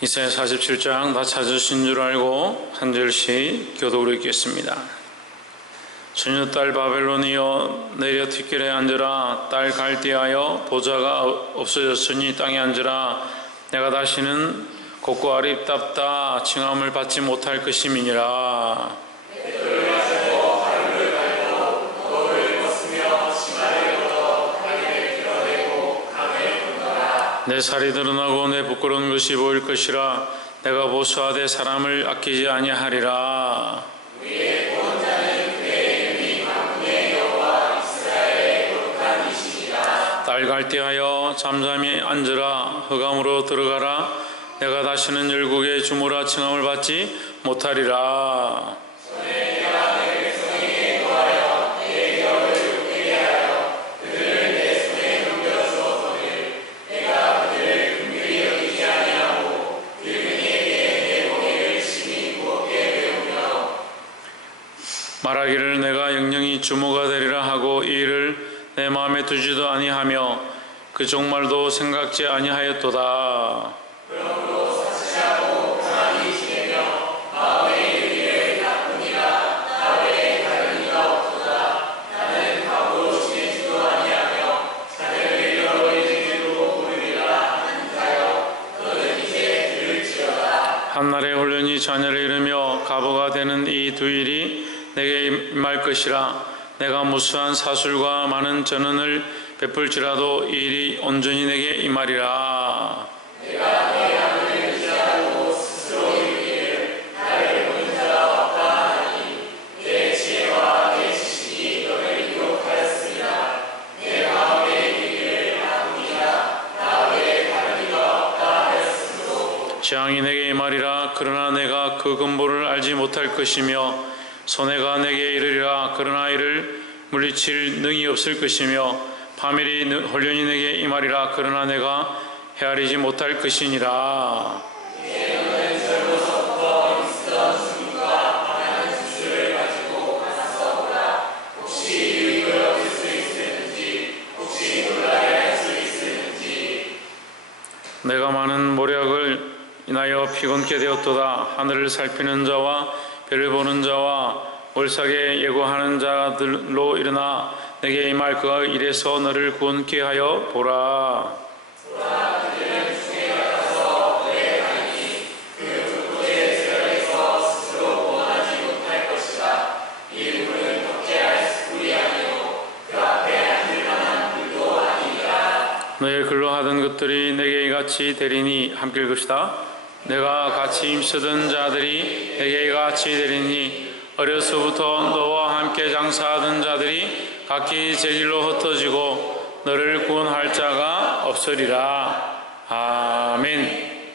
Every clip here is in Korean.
이사야 47장 다 찾으신 줄 알고 한 절씩 교독으로 읽겠습니다. 처녀딸 바벨론이여 내려 뒷길에 앉으라. 딸 갈대하여 보좌가 없어졌으니 땅에 앉으라. 내가 다시는 곱고 아립답다 칭함을 받지 못할 것임이니라. 내 살이 드러나고 내 부끄러운 것이 보일 것이라. 내가 보수하되 사람을 아끼지 아니하리라. 우리의 구원자는 그의 이름이 만군의 여호와 이스라엘의 거룩한 이시니라. 딸 갈대하여 잠잠히 앉으라. 흑암으로 들어가라. 내가 다시는 열국의 주무라 칭함을 받지 못하리라. 말하기를 내가 영영이 주모가 되리라 하고 이 일을 내 마음에 두지도 아니하며 그 종말도 생각지 아니하였도다. 그러므로 사치하고 가만히 지내며 마음에 이르기를 나쁘니라. 나 외에 다른 이가 없도다. 나는 바보로 지내지도 아니하며 자네를 여러 인생으로 부르리라 하는 자여 너는 이제 들을지어다. 한날에 홀련히 자녀를 잃으며 가부가 되는 이 두 일이 내게 임할 것이라. 내가 무수한 사술과 많은 전언을 베풀지라도 이 일이 온전히 내게 임하리라. 내가 내 하늘을 의지하고 스스로 이르기를 나를 보는 자가 없다 하니 내 지혜와 내 지식이 너를 유혹하였으리라. 내 마음에 이르기를 나쁘니라. 나 외에 다른 이가 없다 하였으므로 재앙이 내게 임하리라. 그러나 내가 그 근본을 알지 못할 것이며 손해가 내게 이르리라. 그러나 이를 물리칠 능이 없을 것이며 파멸이 홀련히 내게 임하리라. 그러나 내가 헤아리지 못할 것이니라. 이제 너는 젊어서부터 있었던 숨과 많은 수술을 가지고 가서보라. 혹시 유익을 얻을 수 있을는지 혹시 놀라게 할 수 있을는지. 내가 많은 모략을 인하여 피곤케 되었도다. 하늘을 살피는 자와 별을 보는 자와 월삭에 예고하는 자들로 일어나 내게 임할 그 일에서 너를 구원케 하여 보라. 그들은 중에 같아서 너의 하나님 그 불꽃의 제열에서 스스로 구원하지 못할 것이다. 이 불은 덮게 할 불이 아니요 그 앞에 앉을 만한 불도 아니니라. 너의 근로 하던 것들이 내게 이같이 되리니 함께 읽읍시다. 내가 같이 힘쓰던 자들이 내게 같이 되리니 어려서부터 너와 함께 장사하던 자들이 각기 제 길로 흩어지고 너를 구원할 자가 없으리라. 아멘.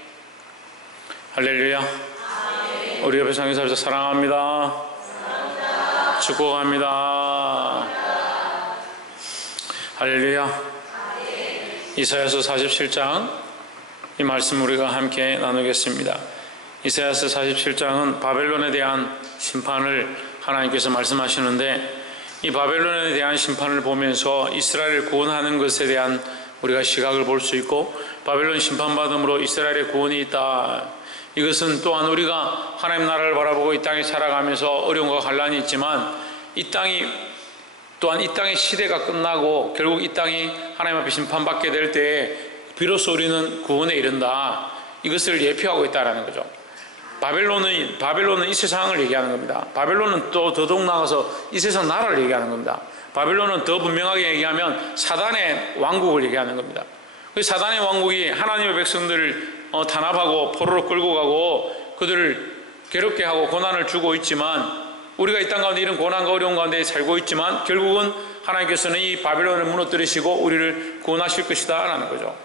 할렐루야. 우리 옆에 상기사를 사랑합니다. 축복합니다. 할렐루야. 이사야서 47장 이 말씀 우리가 함께 나누겠습니다. 이사야서 47장은 바벨론에 대한 심판을 하나님께서 말씀하시는데 이 바벨론에 대한 심판을 보면서 이스라엘을 구원하는 것에 대한 우리가 시각을 볼 수 있고 바벨론 심판받음으로 이스라엘의 구원이 있다. 이것은 또한 우리가 하나님 나라를 바라보고 이 땅에 살아가면서 어려움과 환란이 있지만 이 땅이 또한 이 땅의 시대가 끝나고 결국 이 땅이 하나님 앞에 심판받게 될 때에 비로소 우리는 구원에 이른다. 이것을 예표하고 있다는 거죠. 바벨론은 이 세상을 얘기하는 겁니다. 바벨론은 또 더더욱 나가서 이 세상 나라를 얘기하는 겁니다. 바벨론은 더 분명하게 얘기하면 사단의 왕국을 얘기하는 겁니다. 사단의 왕국이 하나님의 백성들을 탄압하고 포로로 끌고 가고 그들을 괴롭게 하고 고난을 주고 있지만 우리가 이 땅 가운데 이런 고난과 어려운 가운데 살고 있지만 결국은 하나님께서는 이 바벨론을 무너뜨리시고 우리를 구원하실 것이다 라는 거죠.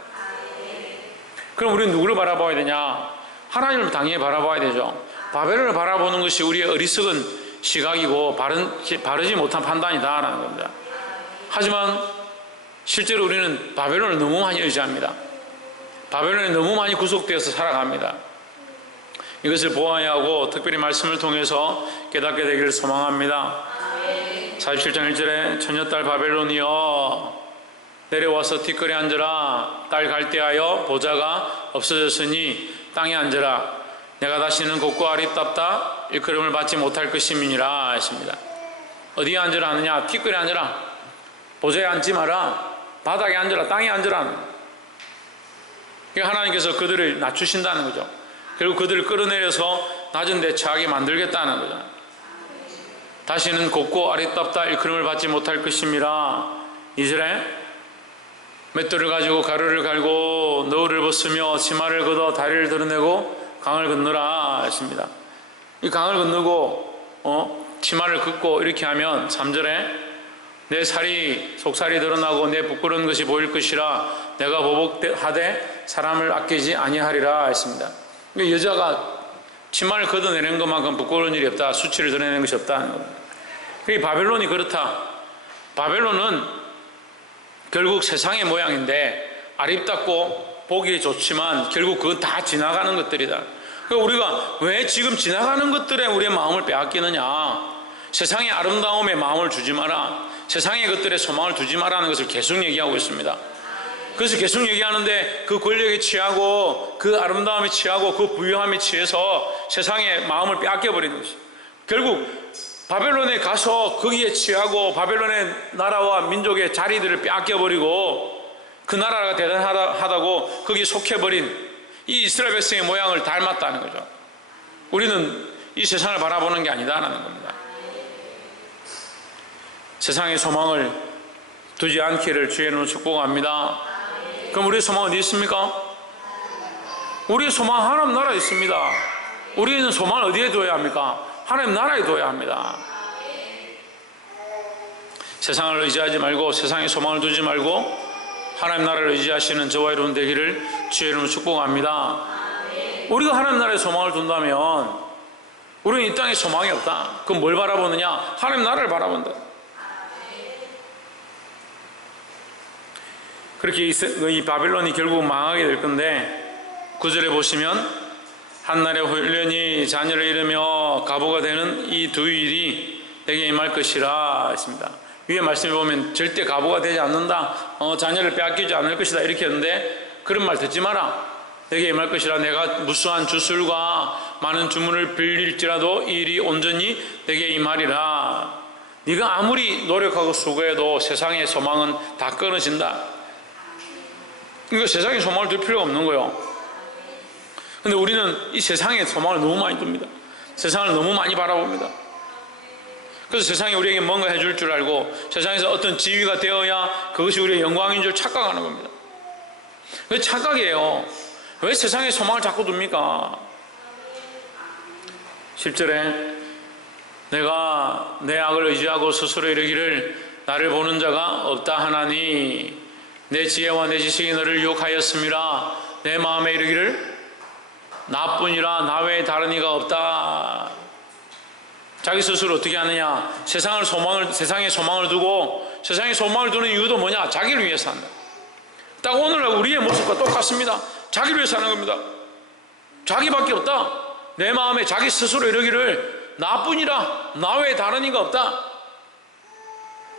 그럼 우리는 누구를 바라봐야 되냐? 하나님을 당연히 바라봐야 되죠. 바벨론을 바라보는 것이 우리의 어리석은 시각이고 바르지 못한 판단이다 라는 겁니다. 하지만 실제로 우리는 바벨론을 너무 많이 의지합니다. 바벨론에 너무 많이 구속되어서 살아갑니다. 이것을 보아야 하고 특별히 말씀을 통해서 깨닫게 되기를 소망합니다. 47장 1절에 처녀딸 바벨론이여 내려와서 뒷거리 앉으라. 딸 갈대하여 보좌가 없어졌으니 땅에 앉으라. 내가 다시는 곱고 아립답다 일컬음을 받지 못할 것임이니라 했습니다. 어디에 앉으라 하느냐? 티끌에 앉으라. 보좌에 앉지 마라. 바닥에 앉으라. 땅에 앉으라. 하나님께서 그들을 낮추신다는 거죠. 그리고 그들을 끌어내려서 낮은 데 처하게 만들겠다는 거죠. 다시는 곱고 아립답다 일컬음을 받지 못할 것임이라. 2절에 맷돌을 가지고 가루를 갈고 너울을 벗으며 치마를 걷어 다리를 드러내고 강을 건너라 했습니다. 이 강을 건너고 치마를 걷고 이렇게 하면 3절에 내 살이 속살이 드러나고 내 부끄러운 것이 보일 것이라 내가 보복하되 사람을 아끼지 아니하리라 했습니다. 여자가 치마를 걷어내는 것만큼 부끄러운 일이 없다. 수치를 드러내는 것이 없다는 겁니다. 바벨론이 그렇다. 바벨론은 결국 세상의 모양인데 아립답고 보기 좋지만 결국 그건 다 지나가는 것들이다. 그러니까 우리가 왜 지금 지나가는 것들에 우리의 마음을 빼앗기느냐. 세상의 아름다움에 마음을 주지 마라. 세상의 것들에 소망을 두지 마라는 것을 계속 얘기하고 있습니다. 그래서 계속 얘기하는데 그 권력에 취하고 그 아름다움에 취하고 그 부유함에 취해서 세상의 마음을 빼앗겨버리는 것이 결국 바벨론에 가서 거기에 취하고 바벨론의 나라와 민족의 자리들을 빼앗겨버리고 그 나라가 대단하다고 거기에 속해버린 이 이스라엘 백성의 모양을 닮았다는 거죠. 우리는 이 세상을 바라보는 게 아니다라는 겁니다. 세상의 소망을 두지 않기를 주의 이름으로 축복합니다. 그럼 우리의 소망은 어디 있습니까? 우리의 소망은 하나님 나라에 있습니다. 우리는 소망을 어디에 둬야 합니까? 하나님 나라에 둬야 합니다. 세상을 의지하지 말고 세상의 소망을 두지 말고 하나님 나라를 의지하시는 저와 여러분 되기를 주의 이름으로 축복합니다. 우리가 하나님 나라에 소망을 둔다면 우리는 이 땅에 소망이 없다. 그럼 뭘 바라보느냐? 하나님 나라를 바라본다. 그렇게 이 바벨론이 결국 망하게 될 건데 9절에 보시면 한날에 훈련이 자녀를 잃으며 가부가 되는 이 두 일이 내게 임할 것이라 했습니다. 위에 말씀해 보면 절대 가부가 되지 않는다. 자녀를 빼앗기지 않을 것이다 이렇게 했는데 그런 말 듣지 마라. 내게 임할 것이라. 내가 무수한 주술과 많은 주문을 빌릴지라도 이 일이 온전히 내게 임하리라. 네가 아무리 노력하고 수고해도 세상의 소망은 다 끊어진다. 그러니까 세상에 소망을 둘 필요가 없는 거예요. 근데 우리는 이 세상에 소망을 너무 많이 둡니다. 세상을 너무 많이 바라봅니다. 그래서 세상이 우리에게 뭔가 해줄 줄 알고 세상에서 어떤 지위가 되어야 그것이 우리의 영광인 줄 착각하는 겁니다. 그게 착각이에요. 왜 세상에 소망을 자꾸 둡니까? 10절에 내가 내 악을 의지하고 스스로 이르기를 나를 보는 자가 없다 하나니 내 지혜와 내 지식이 너를 유혹하였음이라. 내 마음에 이르기를 나뿐이라 나 외에 다른 이가 없다. 자기 스스로 어떻게 하느냐? 세상에 소망을 두고 세상에 소망을 두는 이유도 뭐냐? 자기를 위해서 한다. 딱 오늘날 우리의 모습과 똑같습니다. 자기를 위해서 하는 겁니다. 자기밖에 없다. 내 마음에 자기 스스로 이르기를 나뿐이라 나 외에 다른 이가 없다.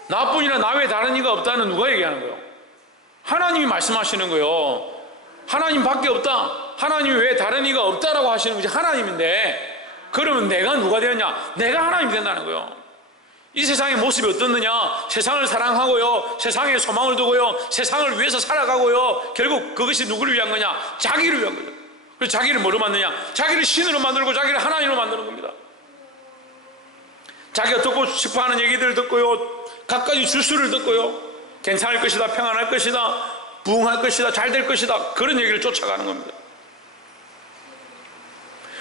나뿐이라 나 외에 다른 이가 없다는 누가 얘기하는 거예요? 하나님이 말씀하시는 거예요. 하나님밖에 없다. 하나님 외에 다른 이가 없다라고 하시는 것이 하나님인데 그러면 내가 누가 되었냐? 내가 하나님이 된다는 거예요. 이 세상의 모습이 어떻느냐? 세상을 사랑하고요, 세상에 소망을 두고요, 세상을 위해서 살아가고요. 결국 그것이 누구를 위한 거냐? 자기를 위한 거죠. 그래서 자기를 뭐로 만드냐? 자기를 신으로 만들고 자기를 하나님으로 만드는 겁니다. 자기가 듣고 싶어하는 얘기들을 듣고요, 갖가지 주술을 듣고요, 괜찮을 것이다, 평안할 것이다, 부흥할 것이다, 잘 될 것이다, 그런 얘기를 쫓아가는 겁니다.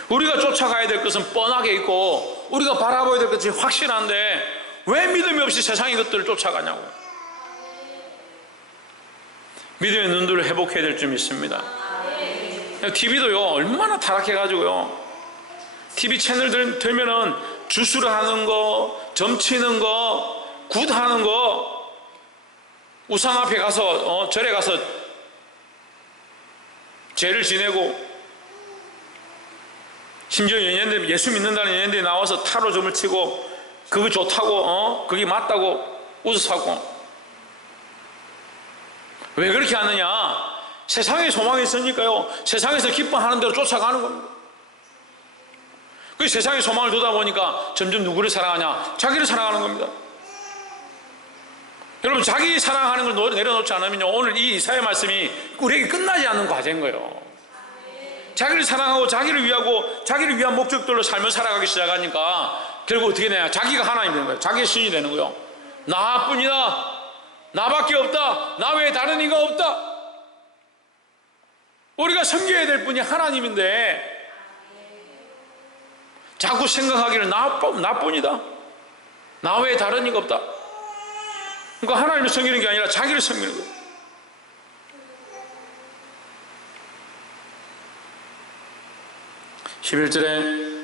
우리가 쫓아가야 될 것은 뻔하게 있고 우리가 바라봐야 될 것이 확실한데 왜 믿음이 없이 세상의 것들을 쫓아가냐고. 믿음의 눈들을 회복해야 될 점 있습니다. TV도요 얼마나 타락해가지고요, TV 채널 들면은 주술을 하는 거, 점치는 거, 굿하는 거, 우상 앞에 가서 절에 가서 죄를 지내고, 심지어 연예인들, 예수 믿는다는 연예인들이 나와서 타로 점을 치고 그거 좋다고 그게 맞다고 웃어 사고. 왜 그렇게 하느냐? 세상에 소망이 있으니까요, 세상에서 기뻐하는 대로 쫓아가는 겁니다. 그 세상에 소망을 두다 보니까 점점 누구를 사랑하냐? 자기를 사랑하는 겁니다. 여러분, 자기 사랑하는 걸 내려놓지 않으면요, 오늘 이 이사야 말씀이 우리에게 끝나지 않는 과제인 거예요. 자기를 사랑하고 자기를 위하고 자기를 위한 목적들로 삶을 살아가기 시작하니까 결국 어떻게 되냐? 자기가 하나님이 되는 거예요. 자기의 신이 되는 거예요. 나뿐이다. 나밖에 없다. 나 외에 다른 이가 없다. 우리가 섬겨야 될 분이 하나님인데 자꾸 생각하기를 나뿐이다. 나 외에 다른 이가 없다. 그러니까 하나님을 섬기는 게 아니라 자기를 섬기는 거예요. 11절에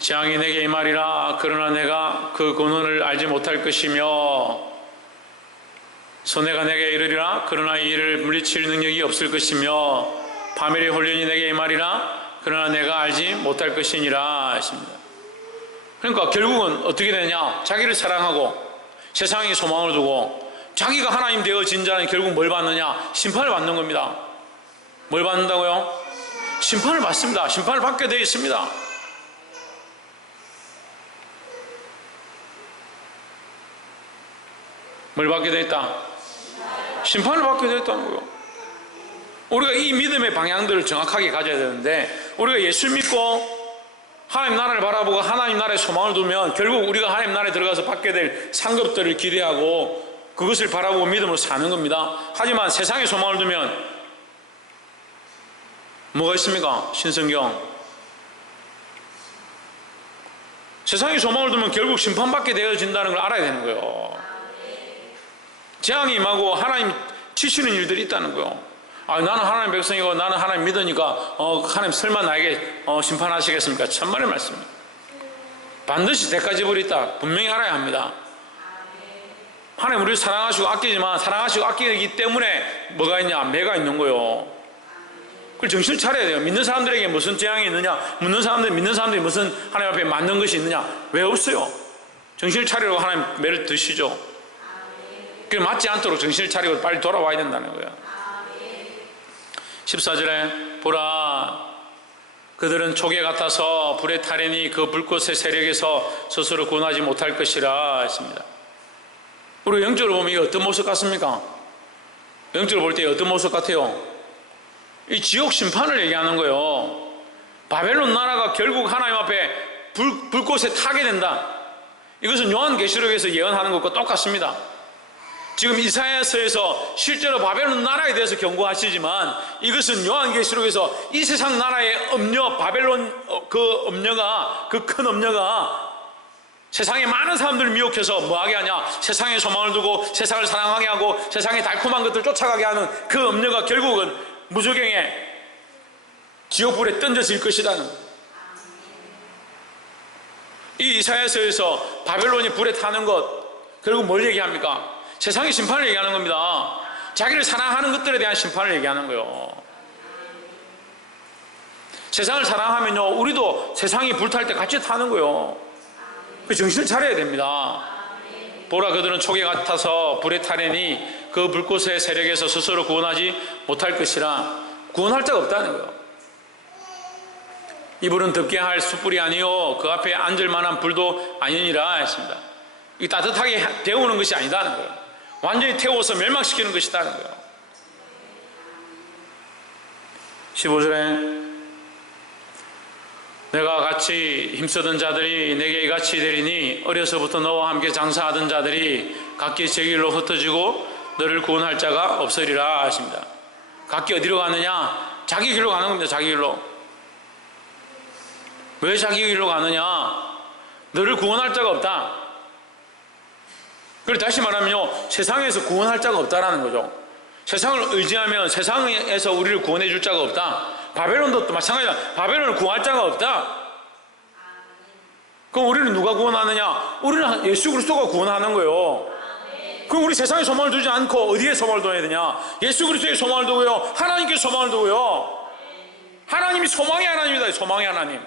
재앙이 내게 임하리라. 그러나 내가 그 근원을 알지 못할 것이며 손해가 내게 이르리라. 그러나 이 일을 물리칠 능력이 없을 것이며 파멸의 혼련이 내게 임하리라. 그러나 내가 알지 못할 것이니라 하십니다. 그러니까 결국은 어떻게 되냐? 자기를 사랑하고 세상에 소망을 두고 자기가 하나님 되어진 자는 결국 뭘 받느냐? 심판을 받는 겁니다. 뭘 받는다고요? 심판을 받습니다. 심판을 받게 되어 있습니다. 뭘 받게 되어 있다? 심판을 받게 되어 있다는 거예요. 우리가 이 믿음의 방향들을 정확하게 가져야 되는데, 우리가 예수 믿고 하나님 나라를 바라보고 하나님 나라에 소망을 두면 결국 우리가 하나님 나라에 들어가서 받게 될 상급들을 기대하고 그것을 바라보고 믿음으로 사는 겁니다. 하지만 세상에 소망을 두면 뭐가 있습니까? 신성경. 세상에 소망을 두면 결국 심판받게 되어진다는 걸 알아야 되는 거예요. 재앙이 임하고 하나님 치시는 일들이 있다는 거예요. 나는 하나님 백성이고 나는 하나님 믿으니까 하나님 설마 나에게 심판하시겠습니까? 참말의 말씀입니다. 반드시 대가 지불이 있다. 분명히 알아야 합니다. 하나님 우리를 사랑하시고 아끼지만 사랑하시고 아끼기 때문에 뭐가 있냐? 매가 있는 거예요. 그걸 정신을 차려야 돼요. 믿는 사람들에게 무슨 재앙이 있느냐? 믿는 사람들이 무슨 하나님 앞에 맞는 것이 있느냐? 왜 없어요? 정신을 차리려고 하나님 매를 드시죠. 그게 맞지 않도록 정신을 차리고 빨리 돌아와야 된다는 거예요. 14절에 보라, 그들은 초계 같아서 불에 타려니 그 불꽃의 세력에서 스스로 구원하지 못할 것이라 했습니다. 우리가 영적으로 보면 이게 어떤 모습 같습니까? 영적으로 볼 때 어떤 모습 같아요? 이 지옥 심판을 얘기하는 거예요. 바벨론 나라가 결국 하나님 앞에 불꽃에 타게 된다. 이것은 요한계시록에서 예언하는 것과 똑같습니다. 지금 이사야서에서 실제로 바벨론 나라에 대해서 경고하시지만 이것은 요한계시록에서 이 세상 나라의 음녀, 바벨론 그 음녀가, 그 큰 음녀가 세상에 많은 사람들을 미혹해서 뭐하게 하냐? 세상에 소망을 두고 세상을 사랑하게 하고 세상의 달콤한 것들 쫓아가게 하는 그 음녀가 결국은 무저갱에 지옥불에 던져질 것이라는 거예요. 이 이사야서에서 바벨론이 불에 타는 것, 결국 뭘 얘기합니까? 세상의 심판을 얘기하는 겁니다. 자기를 사랑하는 것들에 대한 심판을 얘기하는 거예요. 세상을 사랑하면요, 우리도 세상이 불탈 때 같이 타는 거예요. 그 정신을 차려야 됩니다. 보라, 그들은 초계 같아서 불에 타려니 그 불꽃의 세력에서 스스로 구원하지 못할 것이라. 구원할 자가 없다는 거예요. 이 불은 덮게 할 숯불이 아니요 그 앞에 앉을 만한 불도 아니니라 했습니다. 이 따뜻하게 데우는 것이 아니다는 거예요. 완전히 태워서 멸망시키는 것이다는 거예요. 15절에 내가 같이 힘쓰던 자들이 내게 이같이 되리니 어려서부터 너와 함께 장사하던 자들이 각기 제 길로 흩어지고 너를 구원할 자가 없으리라 하십니다. 각기 어디로 가느냐? 자기 길로 가는 겁니다. 자기 길로. 왜 자기 길로 가느냐? 너를 구원할 자가 없다. 그리고 다시 말하면요, 세상에서 구원할 자가 없다라는 거죠. 세상을 의지하면 세상에서 우리를 구원해 줄 자가 없다. 바벨론도 마찬가지다. 바벨론을 구원할 자가 없다. 그럼 우리는 누가 구원하느냐? 우리는 예수 그리스도가 구원하는 거예요. 그럼 우리 세상에 소망을 두지 않고 어디에 소망을 둬야 되냐? 예수 그리스도에 소망을 두고요, 하나님께 소망을 두고요. 하나님이 소망의 하나님이다. 소망의 하나님.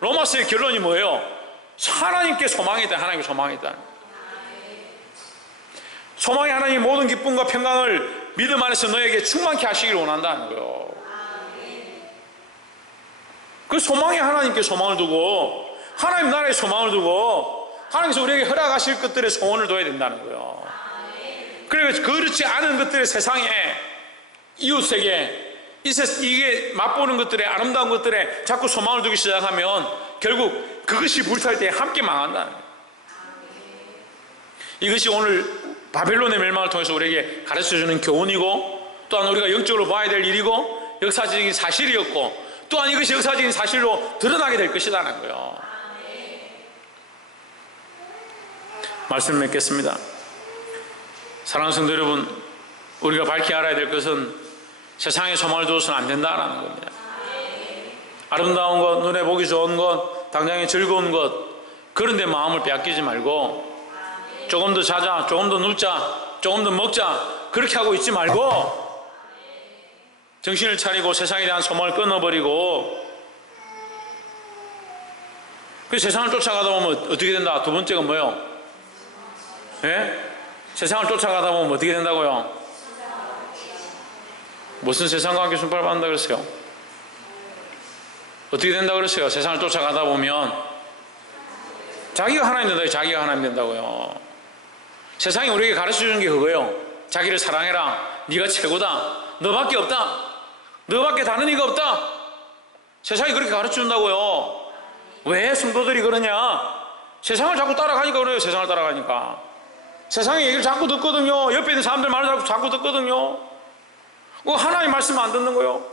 로마서의 결론이 뭐예요? 하나님께 소망이다. 하나님께 소망이다. 소망의 하나님이 모든 기쁨과 평강을 믿음 안에서 너에게 충만케 하시기를 원한다는 거예요. 그 소망에 하나님께 소망을 두고 하나님 나라에 소망을 두고 하나님께서 우리에게 허락하실 것들에 소원을 둬야 된다는 거예요. 그래서 그렇지 않은 것들의 세상에 이웃에게 이게 맛보는 것들에 아름다운 것들에 자꾸 소망을 두기 시작하면 결국 그것이 불탈 때 함께 망한다는 거예요. 이것이 오늘 바벨론의 멸망을 통해서 우리에게 가르쳐주는 교훈이고 또한 우리가 영적으로 봐야 될 일이고 역사적인 사실이었고 또한 이것이 역사적인 사실로 드러나게 될 것이라는 거예요. 말씀을 맺겠습니다. 사랑하는 성도 여러분, 우리가 밝히 알아야 될 것은 세상에 소망을 두어서는 안 된다라는 겁니다. 아름다운 것, 눈에 보기 좋은 것, 당장에 즐거운 것, 그런 데 마음을 빼앗기지 말고 조금 더 자자, 조금 더 눕자, 조금 더 먹자, 그렇게 하고 있지 말고 정신을 차리고 세상에 대한 소망을 끊어버리고 그 세상을 쫓아가다 보면 어떻게 된다? 두 번째가 뭐예요? 예? 세상을 쫓아가다 보면 어떻게 된다고요? 무슨 세상과 함께 손발 받는다 그랬어요? 어떻게 된다 그랬어요? 세상을 쫓아가다 보면 자기가 하나님 된다고요. 자기가 하나님 된다고요. 세상이 우리에게 가르쳐주는 게 그거예요. 자기를 사랑해라. 네가 최고다. 너밖에 없다. 너밖에 다른 이가 없다. 세상이 그렇게 가르쳐준다고요. 왜 성도들이 그러냐? 세상을 자꾸 따라가니까 그래요. 세상을 따라가니까. 세상의 얘기를 자꾸 듣거든요. 옆에 있는 사람들 말을 자꾸 듣거든요. 하나님 말씀 안 듣는 거요.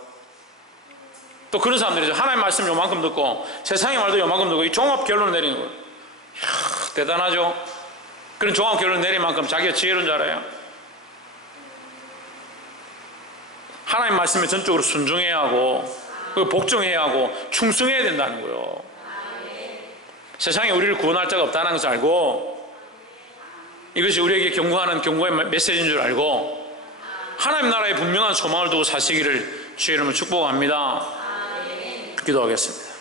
또 그런 사람들이죠. 하나님 말씀 요만큼 듣고 세상의 말도 요만큼 듣고 이 종합 결론을 내리는 거예요. 이야, 대단하죠. 그런 종합 결론을 내릴 만큼 자기가 지혜로운 줄 알아요. 하나님 말씀에 전적으로 순종해야 하고 복종해야 하고 충성해야 된다는 거예요. 세상에 우리를 구원할 자가 없다는 것을 알고 이것이 우리에게 경고하는 경고의 메시지인 줄 알고 하나님 나라에 분명한 소망을 두고 사시기를 주의 이름으로 축복합니다. 기도하겠습니다.